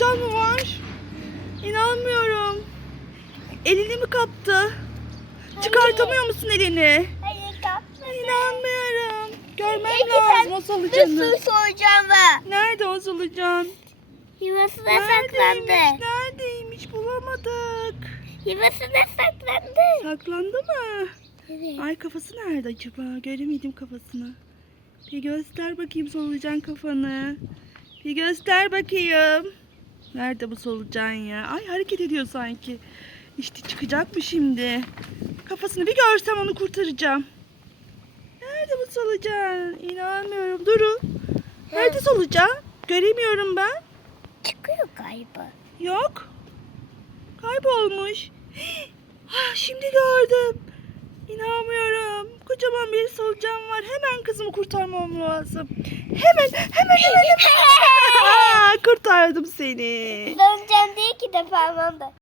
solucan mı var? İnanmıyorum. Elini mi kaptı? Çıkartamıyor musun elini? Hayır kaptım. İnanmıyorum. Görmem İki lazım o Bir solucanı. Nerede o solucan? Yuvasına Neredeymiş? saklandı. Neredeymiş? Bulamadık. Yuvasına saklandı. Saklandı mı? Evet. Ay kafası nerede acaba? Göremedim kafasını. Bir göster bakayım solucan kafanı. Bir göster bakayım. Nerede bu solucan ya? Ay hareket ediyor sanki. İşte çıkacak mı şimdi? Kafasını bir görsem onu kurtaracağım. Nerede bu solucan? İnanmıyorum. Duru. Nerede solucan? Göremiyorum ben. Çıkıyor galiba. Yok. Kaybolmuş. Ah, şimdi gördüm. İnanmıyorum. Kocaman bir solucan var. Hemen kızımı kurtarmam lazım. Hemen, hemen, hemen, hemen. Kurtardım seni. Solucan değil ki de parmağımda.